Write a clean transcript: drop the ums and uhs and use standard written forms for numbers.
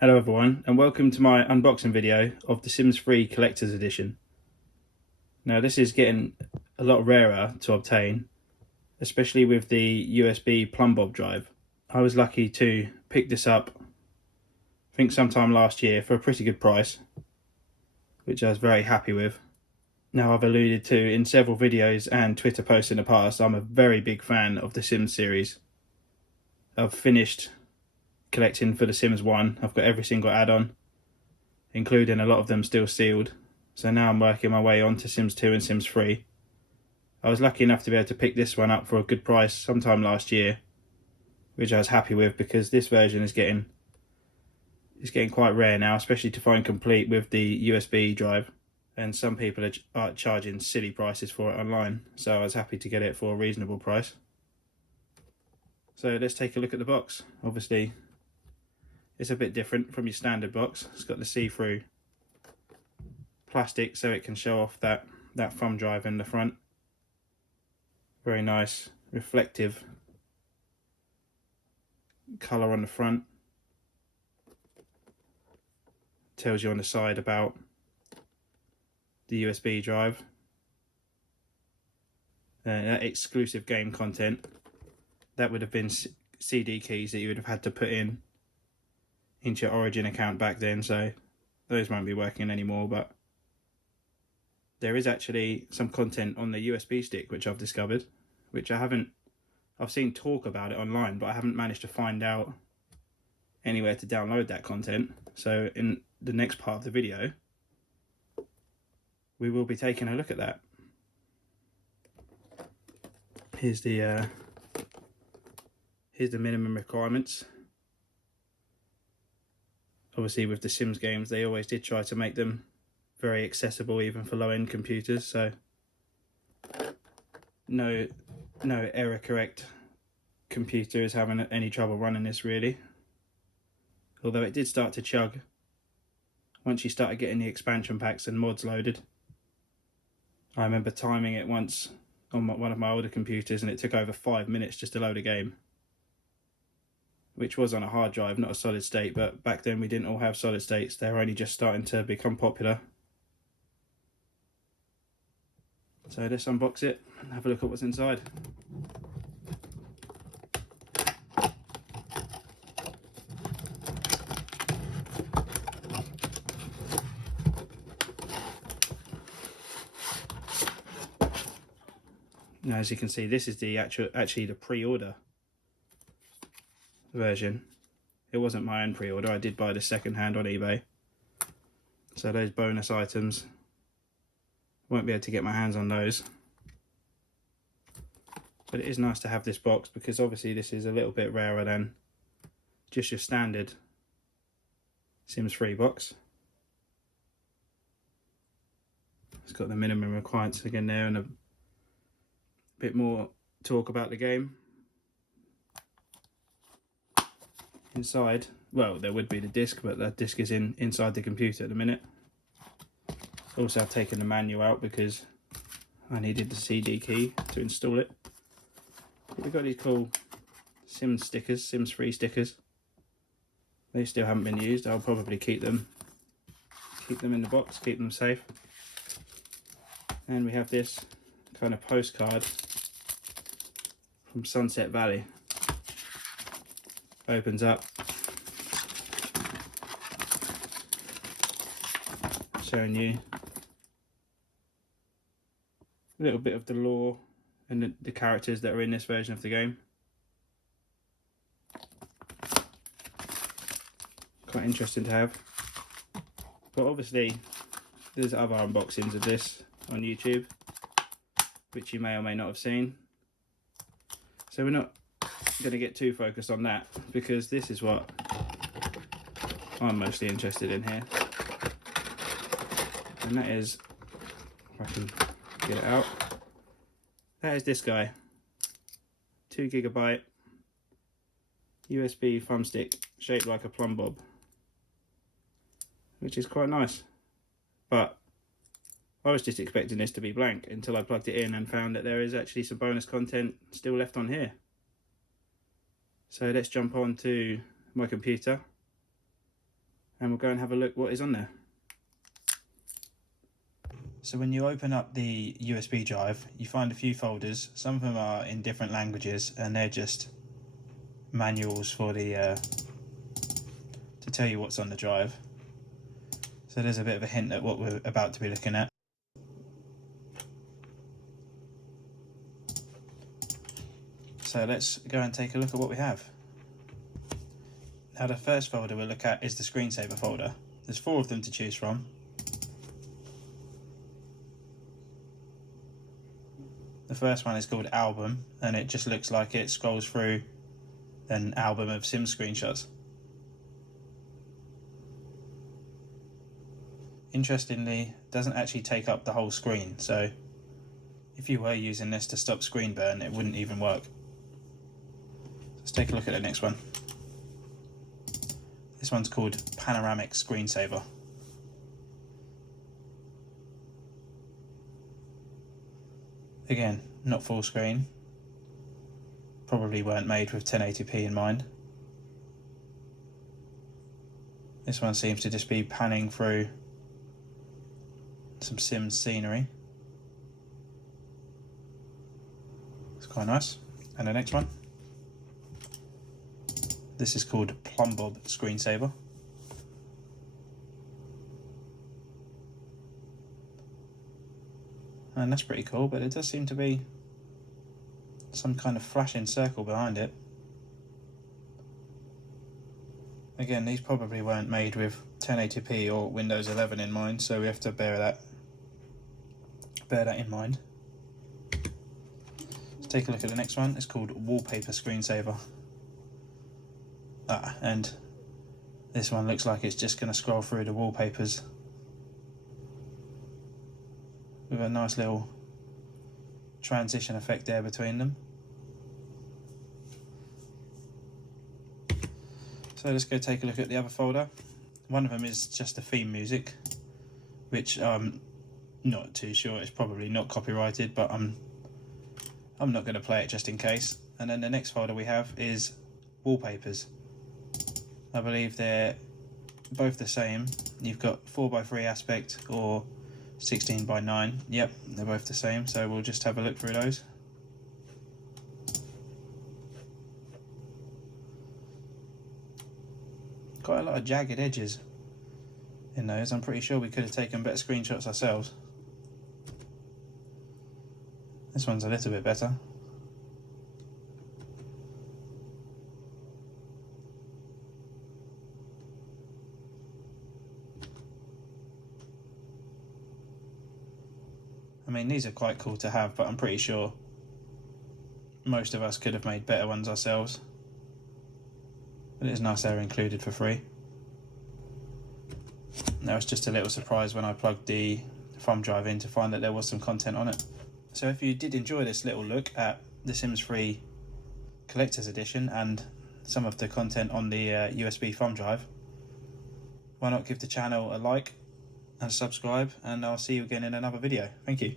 Hello everyone, and welcome to my unboxing video of The Sims 3 Collector's Edition. Now this is getting a lot rarer to obtain, especially with the USB Plumbob drive. I was lucky to pick this up, I think sometime last year, for a pretty good price, which I was very happy with. Now I've alluded to in several videos and Twitter posts in the past, I'm a very big fan of the Sims series. I've finished collecting for The Sims 1, I've got every single add-on, including a lot of them still sealed. So now I'm working my way on to Sims 2 and Sims 3. I was lucky enough to be able to pick this one up for a good price sometime last year, which I was happy with because this version is getting quite rare now, especially to find complete with the USB drive. And some people are charging silly prices for it online, so I was happy to get it for a reasonable price. So let's take a look at the box. Obviously, it's a bit different from your standard box. It's got the see-through plastic so it can show off that thumb drive in the front. Very nice reflective colour on the front. Tells you on the side about the USB drive. That exclusive game content, that would have been CD keys that you would have had to put into your Origin account back then, so those won't be working anymore. But there is actually some content on the USB stick which I've discovered, which I've seen talk about it online, but I haven't managed to find out anywhere to download that content. So in the next part of the video, we will be taking a look at that. Here's the minimum requirements. Obviously with the Sims games, they always did try to make them very accessible even for low-end computers, so no error correct computer is having any trouble running this really. Although it did start to chug once you started getting the expansion packs and mods loaded. I remember timing it once on one of my older computers and it took over 5 minutes just to load a game, which was on a hard drive, not a solid state, but back then we didn't all have solid states. They were only just starting to become popular. So let's unbox it and have a look at what's inside. Now as you can see, this is the actually the pre-order version. It wasn't my own pre-order, I did buy this second hand on eBay. So those bonus items, won't be able to get my hands on those. But it is nice to have this box because obviously this is a little bit rarer than just your standard Sims 3 box. It's got the minimum requirements again there and a bit more talk about the game. Inside, well, there would be the disc, but that disc is inside the computer at the minute. Also, I've taken the manual out because I needed the CD key to install it. But we've got these cool Sims stickers, Sims 3 stickers. They still haven't been used. I'll probably keep them in the box, keep them safe. And we have this kind of postcard from Sunset Valley. Opens up, showing you a little bit of the lore and the characters that are in this version of the game. Quite interesting to have. But obviously there's other unboxings of this on YouTube which you may or may not have seen, so we're not going to get too focused on that because this is what I'm mostly interested in here, and that is, if I can get it out, that is this guy, 2 GB USB thumbstick shaped like a Plumbob, which is quite nice. But I was just expecting this to be blank until I plugged it in and found that there is actually some bonus content still left on here. So let's jump on to my computer and we'll go and have a look what is on there. So when you open up the USB drive, you find a few folders. Some of them are in different languages, and they're just manuals for the to tell you what's on the drive. So there's a bit of a hint at what we're about to be looking at. So let's go and take a look at what we have. Now the first folder we'll look at is the screensaver folder. There's 4 of them to choose from. The first one is called Album, and it just looks like it scrolls through an album of sim screenshots. Interestingly, it doesn't actually take up the whole screen, so if you were using this to stop screen burn, it wouldn't even work. Let's take a look at the next one. This one's called Panoramic Screensaver. Again, not full screen. Probably weren't made with 1080p in mind. This one seems to just be panning through some Sims scenery. It's quite nice. And the next one. This is called Plumbob Screensaver. And that's pretty cool, but it does seem to be some kind of flashing circle behind it. Again, these probably weren't made with 1080p or Windows 11 in mind, so we have to bear that in mind. Let's take a look at the next one. It's called Wallpaper Screensaver. And this one looks like it's just going to scroll through the wallpapers with a nice little transition effect there between them. So let's go take a look at the other folder. One of them is just the theme music, which I'm not too sure, it's probably not copyrighted, but I'm not going to play it just in case. And then the next folder we have is wallpapers. I believe they're both the same. You've got 4x3 aspect or 16:9. Yep, they're both the same, so we'll just have a look through those. Quite a lot of jagged edges in those. I'm pretty sure we could have taken better screenshots ourselves. This one's a little bit better. I mean, these are quite cool to have, but I'm pretty sure most of us could have made better ones ourselves. But it is nice they're included for free. Now it's just a little surprise when I plugged the thumb drive in to find that there was some content on it. So if you did enjoy this little look at the Sims 3 Collector's Edition and some of the content on the USB thumb drive, why not give the channel a like and subscribe, and I'll see you again in another video. Thank you.